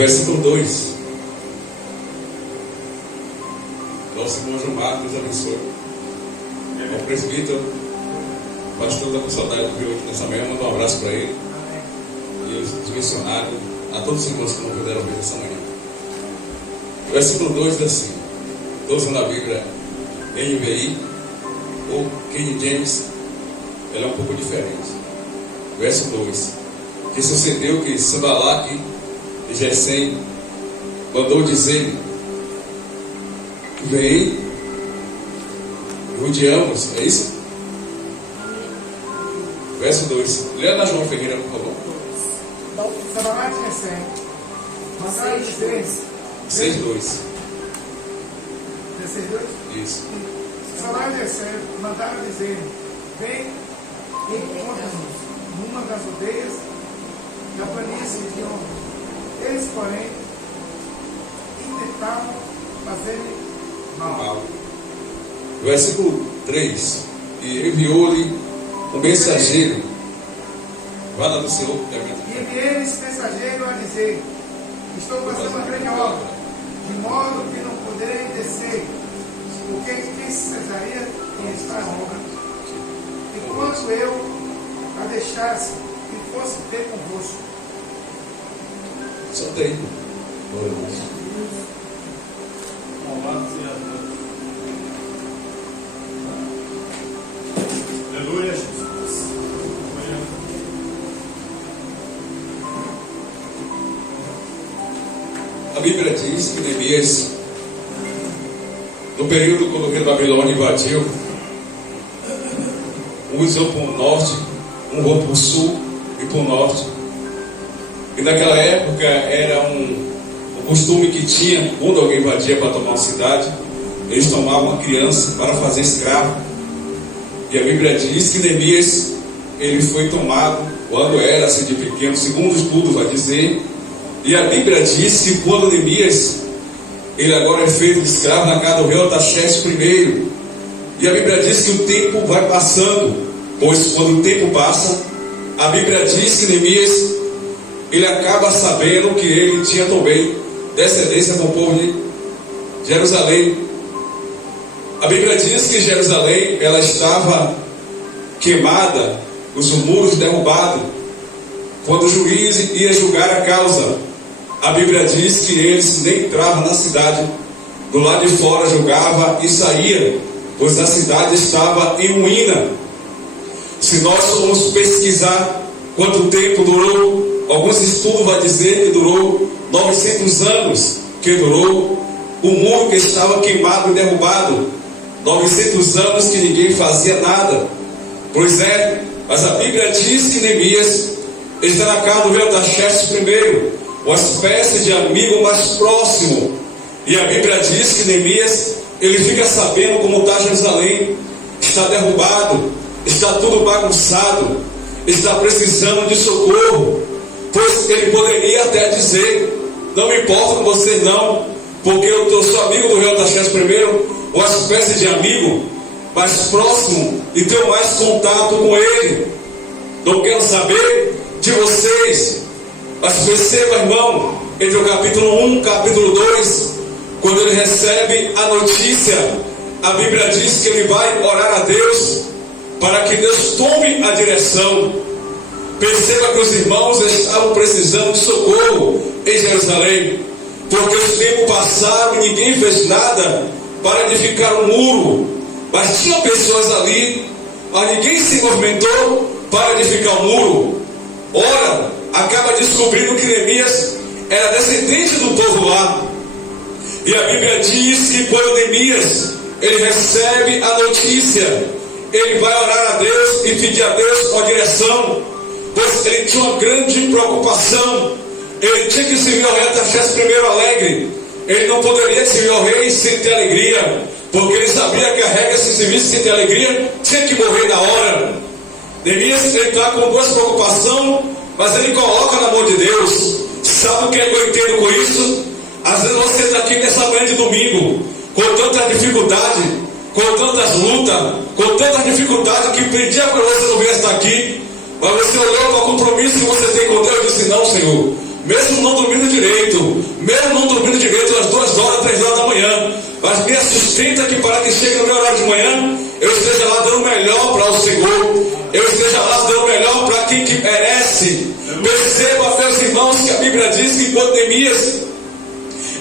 versículo 2. Nosso irmão Gilmar, Deus abençoe. É o presbítero, o pastor está com saudade de ver hoje nessa manhã. Manda um abraço para ele. E os missionários, a todos os irmãos que não puderam ver essa manhã. O versículo 2 diz assim: todos na Bíblia NVI ou King James, ela é um pouco diferente. Verso 2: que sucedeu que Sanballat e Gesem mandou dizer: vem, rodeamos, é isso? Verso 2. Leia na João Ferreira, por favor. Sanballat e Gesem mandaram dizer: 6:2. 16:2? Isso. Sanballat e Gesem mandaram dizer: vem e encontra-nos numa das aldeias da planície de On. Eles, porém, intentavam fazer-lhe mal. Versículo 3: e enviou-lhe um mensageiro. Fala do Senhor. E enviei-lhes mensageiro a dizer: estou fazendo uma grande obra, de modo que não poderei descer, porque quem cesaria quem está a obra. Enquanto eu a deixasse e fosse ter convosco. Só tem. Aleluia, Jesus. A Bíblia diz que Neemias, no período quando o rei da Babilônia invadiu, um usou para o norte, um voou para o sul e para o norte. E naquela época era um costume que tinha, quando alguém invadia para tomar uma cidade, eles tomavam uma criança para fazer escravo. E a Bíblia diz que Neemias, ele foi tomado quando era assim de pequeno, segundo os estudos vai dizer. E a Bíblia diz que quando Neemias, ele agora é feito de escravo na casa do rei Artaxerxes I. E a Bíblia diz que o tempo vai passando, pois quando o tempo passa, a Bíblia diz que Neemias, ele acaba sabendo que ele tinha também descendência com o povo de Jerusalém. A Bíblia diz que Jerusalém, ela estava queimada, os muros derrubados. Quando o juiz ia julgar a causa, a Bíblia diz que eles nem entravam na cidade, do lado de fora julgava e saía, pois a cidade estava em ruína. Se nós formos pesquisar quanto tempo durou, alguns estudos vão dizer que durou 900 anos, que durou o muro que estava queimado e derrubado, 900 anos que ninguém fazia nada. Pois é, mas a Bíblia diz que Neemias está na casa do rei Artaxerxes I, uma espécie de amigo mais próximo. E a Bíblia diz que Neemias, ele fica sabendo como está Jerusalém, está derrubado, está tudo bagunçado, está precisando de socorro. Pois ele poderia até dizer: não me importa com vocês não, porque eu sou amigo do rei Artaxerxes I, uma espécie de amigo mais próximo, e tenho mais contato com ele. Não quero saber de vocês. Mas perceba, irmão, entre o capítulo 1 e o capítulo 2, quando ele recebe a notícia, a Bíblia diz que ele vai orar a Deus para que Deus tome a direção. Perceba que os irmãos estavam precisando de socorro em Jerusalém, porque os tempos passaram e ninguém fez nada para edificar um muro. Mas tinha pessoas ali, mas ninguém se movimentou para edificar um muro. Ora, acaba descobrindo que Neemias era descendente do povo lá. E a Bíblia diz que quando Neemias, ele recebe a notícia, ele vai orar a Deus e pedir a Deus uma direção, pois ele tinha uma grande preocupação. Ele tinha que servir ao rei Artaxerxes I alegre. Ele não poderia servir ao rei sem ter alegria, porque ele sabia que a regra, se servisse sem ter alegria, tinha que morrer na hora. Neemias está com duas preocupações, mas ele coloca na mão de Deus. Sabe o que eu entendo com isso? Às vezes você está aqui nessa manhã de domingo, com tanta dificuldade, com tantas lutas, com tanta dificuldade que pedia para você não vir estar aqui, mas você olhou para o compromisso que você tem com Deus e disse: não, Senhor, mesmo não dormindo direito às 2 horas, 3 horas da manhã, mas me sustenta que para que chegue no meu horário de manhã, eu esteja lá dando o melhor para o Senhor, eu esteja lá dando o melhor para quem que merece. Perceba, meus irmãos, que a Bíblia diz que quando Neemias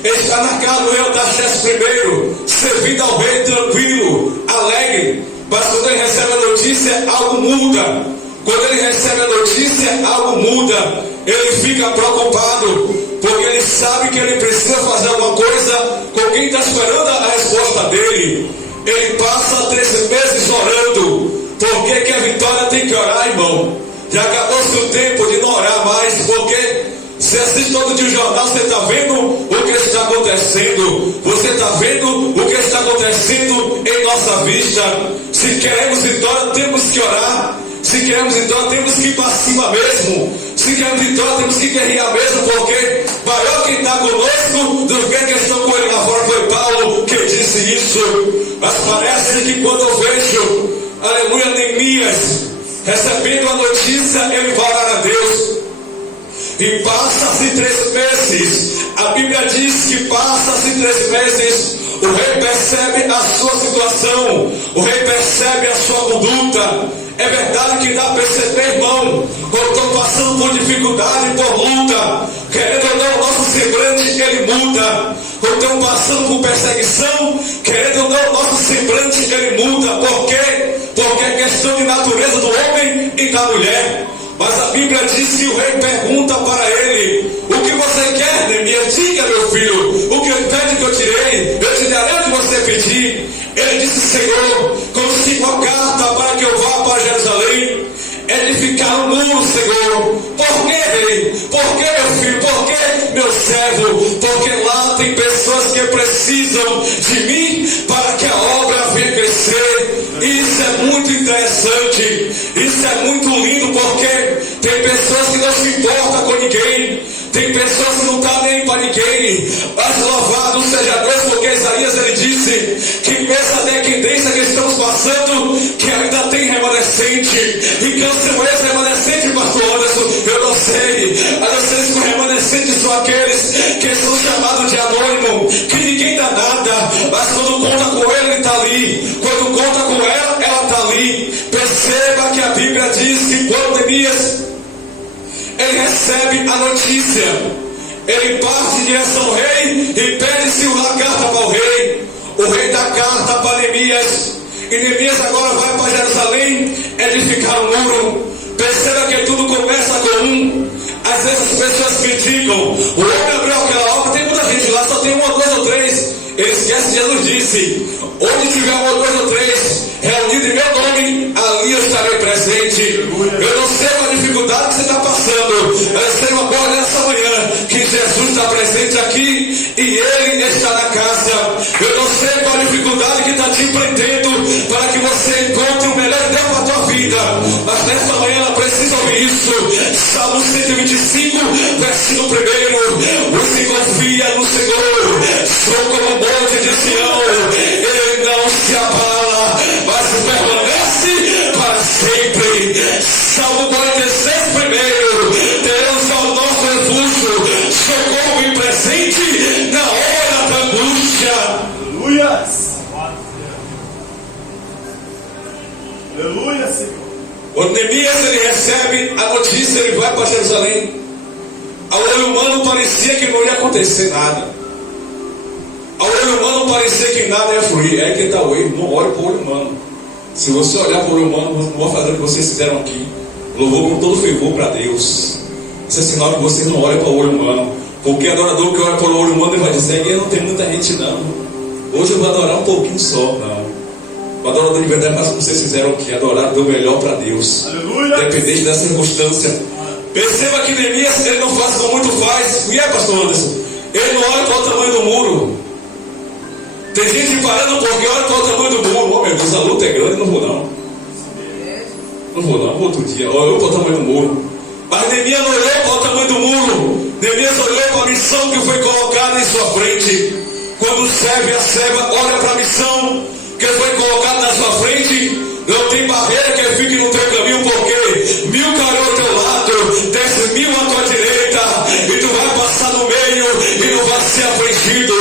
está na casa do rei Artaxerxes I, servindo ao rei tranquilo, alegre, mas quando ele recebe a notícia, algo muda. Quando ele recebe a notícia, algo muda. Ele fica preocupado, porque ele sabe que ele precisa fazer alguma coisa com quem está esperando a resposta dele. Ele passa 3 meses orando. Por que a vitória tem que orar, irmão? Já acabou-se o tempo de não orar mais, porque você assiste todo dia o jornal, você está vendo o que está acontecendo. Você está vendo o que está acontecendo em nossa vista. Se queremos vitória, temos que orar. Se queremos vitória, temos que ir para cima mesmo. Se queremos vitória, temos que guerrear mesmo, porque maior quem está conosco do que quem estão com ele lá fora. Foi Paulo que disse isso. Mas parece que quando eu vejo, aleluia, Neemias recebendo a notícia, ele vai orar a Deus. E passa-se 3 meses. A Bíblia diz que passa-se 3 meses. O rei percebe a sua situação. O rei percebe a sua conduta. É verdade que dá a perceber, irmão, quando estou passando por dificuldade, por luta, querendo ou não, o nosso semblante ele muda. Quando estamos passando por perseguição, querendo ou não, o nosso semblante ele muda. Por quê? Porque é questão de natureza do homem e da mulher. Mas a Bíblia diz que o rei pergunta para ele: o que você quer, Neemias? Diga, meu filho, o que pede que eu tirei, eu te darei o que você pedir. Ele disse: Senhor, consigo a carta para que eu vá para Jerusalém, edificar um muro, Senhor. Por que, rei? Por que, meu filho? Por que, meu servo? Porque lá tem pessoas que precisam de mim para que a obra venha crescer. Isso é muito interessante. Isso é muito lindo, porque tem pessoas que não se importam com ninguém. Tem pessoas que não estão nem para ninguém. Mas louvado seja Deus, porque Isaías ele disse que essa decadência que estamos passando, que ainda tem remanescente. E quem são esses remanescentes, pastor Anderson? Eu não sei. A não ser que os remanescentes são aqueles que são chamados de anônimo, que ninguém dá nada, mas quando conta com ele, ele está ali. Quando conta com ela, ela está ali. Perceba que a Bíblia diz que quando Neemias ele recebe a notícia, ele parte em direção ao rei e pede-se uma carta para o rei. O rei dá carta para Neemias, e Neemias agora vai para Jerusalém edificar um muro. Perceba que tudo começa com um. Às vezes as pessoas criticam: o homem abriu aquela obra, tem muita gente lá, só tem 1, 2 ou 3. Ele esquece, Jesus disse: onde tiver 1, 2 ou 3 reunido em meu nome, ali eu estarei presente. Eu não sei qual a dificuldade que você está passando, mas eu sei uma coisa nessa manhã, que Jesus está presente aqui e Ele está na casa. Eu não sei qual a dificuldade que está te empreendendo para que você encontre o melhor Deus para a tua vida, mas nessa manhã ela precisa ouvir isso. Salmo 125, versículo 1: os que confia no Senhor são como o monte de Sião, ele não se abala, mas permanece para sempre. Salmo 46, 1: Deus é o nosso refúgio, socorro e presente na hora da angústia. Aleluia! Aleluia, Senhor. Quando Neemias ele recebe a notícia, ele vai para Jerusalém. Ao olho humano parecia que não ia acontecer nada. Ao olho humano parecia que nada ia fluir. É que está o erro, não olhe para o olho humano. Se você olhar para o olho humano, não vai fazer o que vocês fizeram aqui. Louvor com todo fervor para Deus. Isso é sinal que vocês não olham para o olho humano. Porque adorador que olha para o olho humano, ele vai dizer: aqui não tem muita gente não. Hoje eu vou adorar um pouquinho só. Não. O adorador de verdade faz como vocês fizeram aqui. Adorar deu melhor para Deus. Aleluia. Independente da circunstância. Perceba que Neemias, ele não faz como muito faz. E é, pastor Anderson? Ele não olha para o tamanho do muro. Tem gente parando porque olha para o tamanho do muro. Oh meu Deus, a luta é grande, não vou não. Não vou não, outro dia. Olhou para o tamanho do muro. Mas Neemias não olhou para o tamanho do muro. Neemias olhou para a missão que foi colocada em sua frente. Quando o servo e a serva olha para a missão que foi colocada na sua frente, não tem barreira que fique no teu caminho, porque 1000 cairão ao teu lado, 10.000 à tua direita, e tu ser afligido,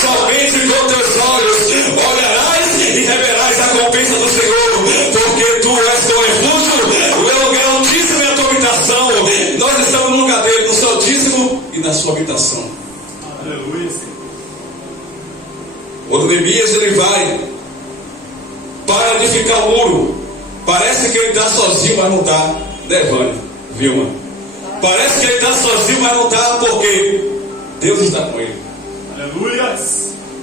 somente com teus olhos olharás e reverás a recompensa do Senhor, porque tu és teu refúgio, o meu lugar altíssimo é a tua habitação. Nós estamos no lugar dele, no seu altíssimo e na sua habitação. Aleluia, Senhor. Quando Neemias ele vai para edificar o muro, parece que ele está sozinho, mas não está. Devane, Vilma. Parece que ele está sozinho, mas não está, porque Deus está com ele. Aleluia.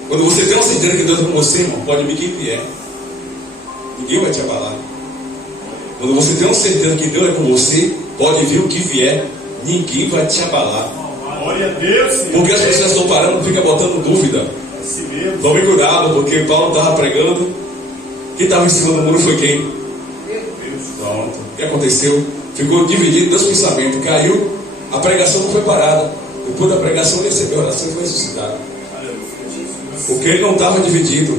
Quando você tem uma certeza que Deus é com você, irmão, pode vir quem vier. Ninguém vai te abalar. Quando você tem uma certeza que Deus é com você, pode vir o que vier, ninguém vai te abalar. Glória a Deus, Senhor. Porque as pessoas estão parando, ficam botando dúvida. É assim mesmo. Tome cuidado, porque Paulo estava pregando. Quem estava em cima do muro foi quem? Deus. Pronto. O que aconteceu? Ficou dividido em dois pensamentos. Caiu, a pregação não foi parada. Depois da pregação ele recebeu a oração e foi ressuscitado. Aleluia. Porque ele não estava dividido.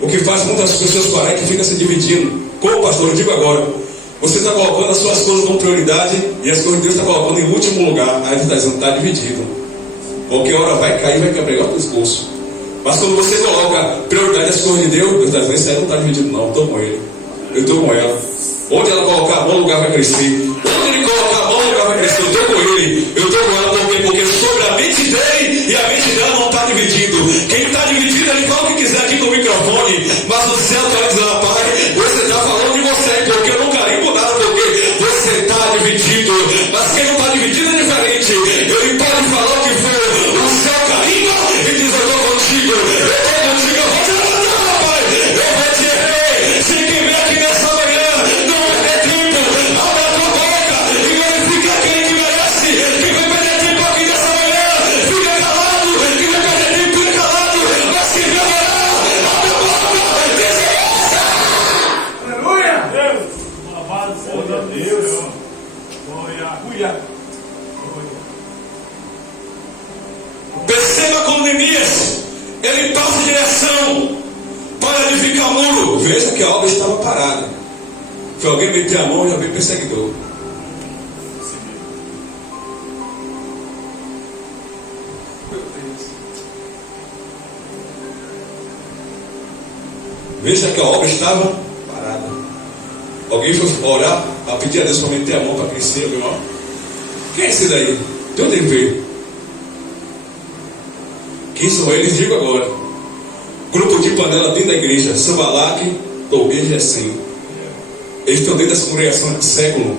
O que faz muitas pessoas parar é que fica se dividindo. Como pastor, eu digo agora, você está colocando as suas coisas como prioridade e as coisas de Deus está colocando em último lugar. Aí você está dizendo, está dividido. Qualquer hora vai cair, vai quebrar o pescoço. Mas quando você coloca prioridade às coisas de Deus, Deus está dizendo, isso aí não está dividido não, eu estou com ele. Eu estou com ela. Onde ela colocar a mão, o lugar vai crescer. Onde ele colocar a mão, o lugar vai crescer. Eu estou com ele. Eu estou com ela porque sobre a mente dele e a mente dela não está dividido. Quem está dividido, ele fala o que quiser aqui com o microfone. Mas o céu está dizendo, pai, você está falando de você, porque eu não carimbo nada, porque você está dividido. Mas quem não está dividido é diferente. Ele pode falar o que for. O céu carimba e diz, eu estou contigo. Eu estou contigo, eu vou te levantar, pai. Eu vou te errer. Se quem vem aqui nessa manhã, não perder tempo. Abra a tua boca e glorifica aquele que merece. Quem vai perder tempo aqui nessa manhã, fica calado. Quem vai perder tempo, fica calado. Mas quem vai orar, abre a boca. Diz Aleluia! Deus. Louvado seja o nome de Deus. Glória. Glória. Perceba como Neemias, ele passa em direção para edificar o muro. Veja que a obra estava parada. Que alguém meteu a mão e já veio perseguidor. Veja que a obra estava parada. Alguém foi orar a pedir a Deus para meter a mão para crescer. Irmão. Quem é esse daí? De onde ele veio? Quem são eles? Digo agora. Grupo de panela dentro da igreja. Sambalate, Tobias e Gesem. Eles estão dentro dessa congregação há século.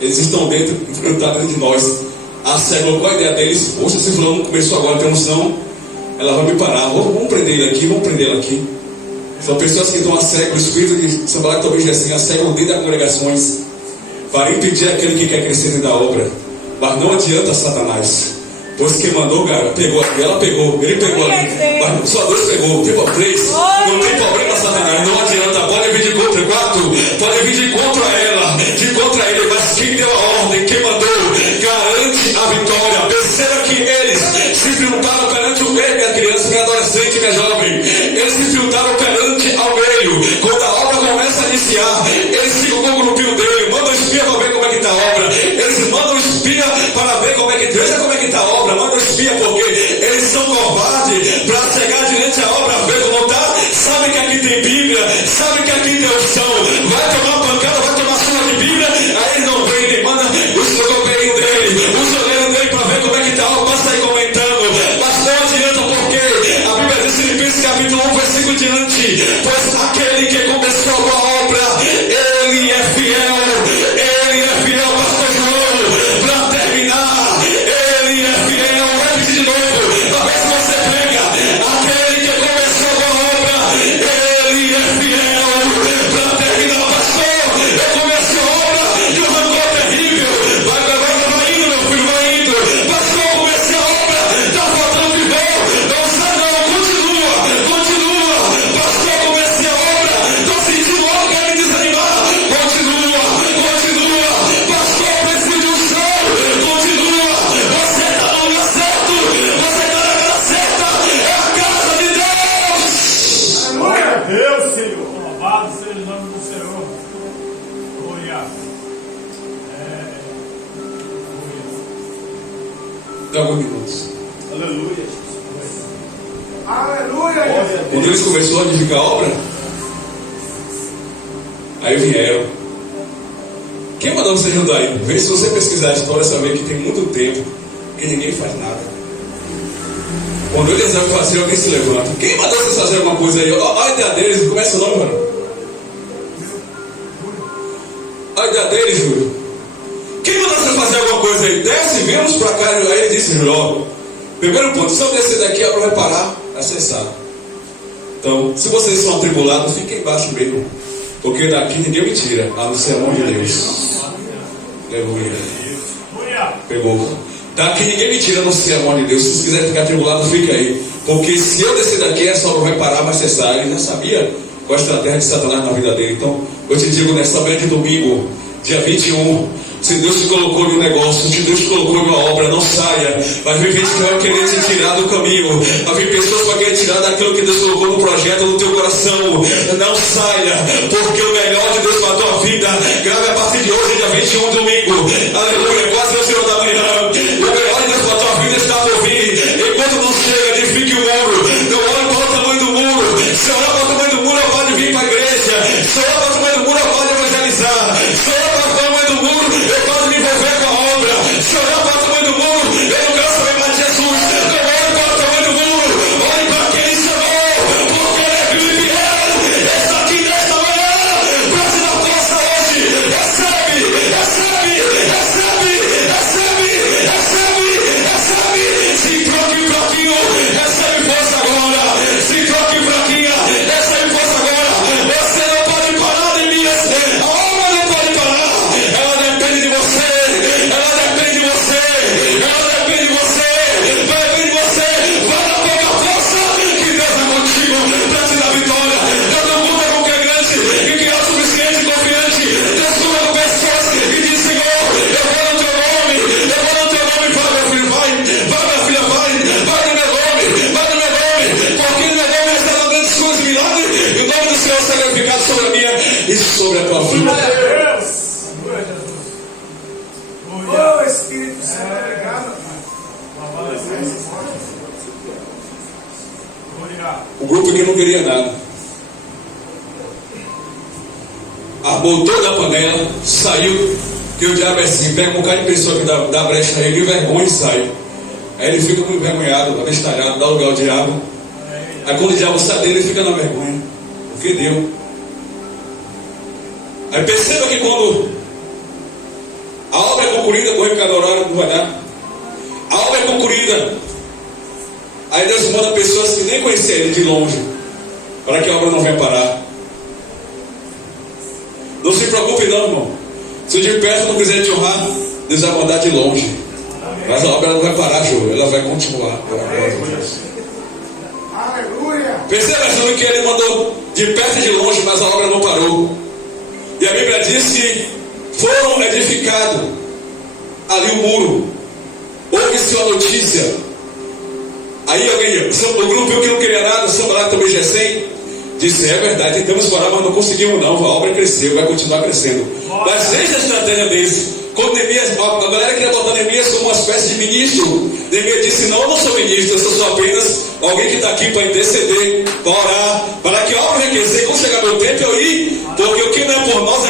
Eles estão dentro, enfrentados dentro de nós há século. Qual a ideia deles? Poxa, se fulano não começou agora, tem unção, ela vai me parar. Vamos prender ele aqui, vamos prender ele aqui. São pessoas que estão há século, o espírito de Sambalate, Tobias e Gesem há século dentro das congregações para impedir aquele que quer crescer dentro da obra. Mas não adianta Satanás. Pois quem mandou, cara, pegou aqui, ela pegou, ele pegou ali, mas só dois pegou, tipo três, não tem problema, Satanás, não adianta, pode vir de contra quatro, pode vir de contra ela, de contra ele, mas quem deu a ordem, quem mandou, garante a vitória. Perceba que eles se filtraram perante o meio, minha criança, minha adolescente, minha jovem, eles se filtraram perante ao meio. Quando a obra começa a iniciar, eles ficam com o grupinho dele, mandam espia para ver como é que está a obra, eles mandam espia para ver como é que, veja como é que está a obra. Manda espia, porque eles são covardes para chegar diante da obra, ver como está. Sabe que aqui tem Bíblia, sabe que aqui tem opção. Vai tomar pancada, vai tomar surra de Bíblia. Aí ele não vem, ele manda o copeirinho dele, o soleiro dele para ver como é que está a obra, para sair comentando. Mas não adianta, porque a Bíblia diz em Filipenses capítulo 1, versículo diante: pois aquele que começou a obra, ele é fiel, pastor João, para terminar. Ele é fiel, vai pedir de novo, para ver se você pega. Aquele que começou a obra, ele é fiel para terminar. Pastor, eu comecei a obra e o rancor é terrível. Vai indo, meu filho, vai indo. Pastor, eu comecei a obra, está faltando de bom. Não sai não, continua. Pastor, eu comecei a obra, estou sentindo algo que quer me desanimar. Continua. Pastor, eu preciso de um som. Continua. Você está no lugar certo. Você está na casa certa. É a casa de Deus. Glória a Deus, Senhor. Louvado seja o nome do Senhor. Glória. Dá alguns minutos. Aleluia. Aleluia. Quando eles começaram a edificar a obra, aí vieram. Quem mandou você ajudar aí? Vê se você pesquisar a história, saber que tem muito tempo que ninguém faz nada. Quando eles vão fazer, alguém se levanta. Quem mandou vocês fazer alguma coisa aí? Olha a ideia deles, começa o nome, mano. Olha a ideia deles, Júlio. Quem mandou você fazer alguma coisa aí? Desce, vemos pra cá. Aí ele disse, Júlio, primeiro ponto, se eu descer daqui, a obra vai parar, vai cessar. Então, se vocês são atribulados, fiquem embaixo mesmo. Porque daqui ninguém me tira, a não ser a mão de Deus. Aleluia. Pegou. Daqui ninguém me tira, a não ser a mão de Deus. Se vocês quiserem ficar atribulado, fica aí. Porque se eu descer daqui, essa obra vai parar, vai cessar. Ele já sabia qual a estratégia de Satanás na vida dele. Então, eu te digo nessa manhã de domingo, dia 21, se Deus te colocou em um negócio, se Deus te colocou em uma obra, não saia. Vai vir gente que vai querer te tirar do caminho. Vai vir pessoas que vão querer tirar daquilo que Deus colocou no projeto no teu coração. Não saia, porque o melhor de Deus para a tua vida, grave a partir de hoje, dia 21, domingo. Aleluia, quase o Senhor da manhã. O melhor de Deus para a tua vida está por vir. Enquanto não chega, edifique o muro. Não olhe para o tamanho do muro. Se olhar para o tamanho do muro, pode vir para a igreja. Se olhar para o tamanho do muro, pode evangelizar. Se olhar para o tamanho do muro, eu posso me envolver com a obra. Se olhar para o tamanho do muro, eu não quero saber mais de Jesus. Não olhe para o tamanho do muro, olhe para quem ele chamou, porque ele é vivo e fiel. Está aqui nesta manhã, para te dar força hoje. Recebe, recebe, recebe, recebe, recebe, recebe. Se troque fraquinho, recebe força agora. Se troque fraquinha, recebe força agora. Você não pode parar de mim. A obra não pode parar. Ela depende de você. Ela depende de você. Ela depende de você. Vai depender de você. Vai lá pegar força. Que Deus é contigo para te dar vitória. Deus não conta com quem é grande e quem é o suficiente e confiante. Deus conta com pessoas e diz, Senhor, eu vou no teu nome. Eu vou no teu nome. Vai, meu filho, vai. Vai, minha filha, vai. Vai no meu nome. Vai no meu nome. Porque no meu nome está dando grandes coisas e milagres. E o nome do Senhor será glorificado sobre a minha e sobre a tua vida. Deus. Glória a Jesus. Oh, Espírito Santo, obrigado, Pai. O grupo que não queria nada armou toda a panela, saiu, que o diabo é assim, pega um bocado de pessoa que dá brecha a ele, envergonha e sai. Aí ele fica muito envergonhado, abestalhado, dá lugar ao diabo. Aí quando o diabo sai dele, ele fica na vergonha, porque deu. Aí perceba que quando a obra é concluída, corre cada horário não vai dar. A obra é concluída, aí Deus manda pessoas que nem conheciam ele de longe, para que a obra não venha parar. Não se preocupe não, irmão. Se o de perto não quiser te honrar, Deus vai mandar de longe. Mas a obra não vai parar, Júlio, ela vai continuar. Aleluia. Perceba, Júlio, que ele mandou de perto e de longe, mas a obra não parou. E a Bíblia diz que foram edificados ali o muro. Houve-se uma notícia. Aí alguém, o grupo que não queria nada, São lá também Gessém, disse, é verdade, tentamos parar, mas não conseguimos não, a obra cresceu, vai continuar crescendo. Mas eis a estratégia deles. Quando Neemias, a galera queria botar Neemias como uma espécie de ministro, Neemias disse, não, eu não sou ministro, eu sou só apenas alguém que está aqui para interceder, para orar, para que a obra enriquecer. Quando chegar meu tempo eu ir, porque o que não é por nós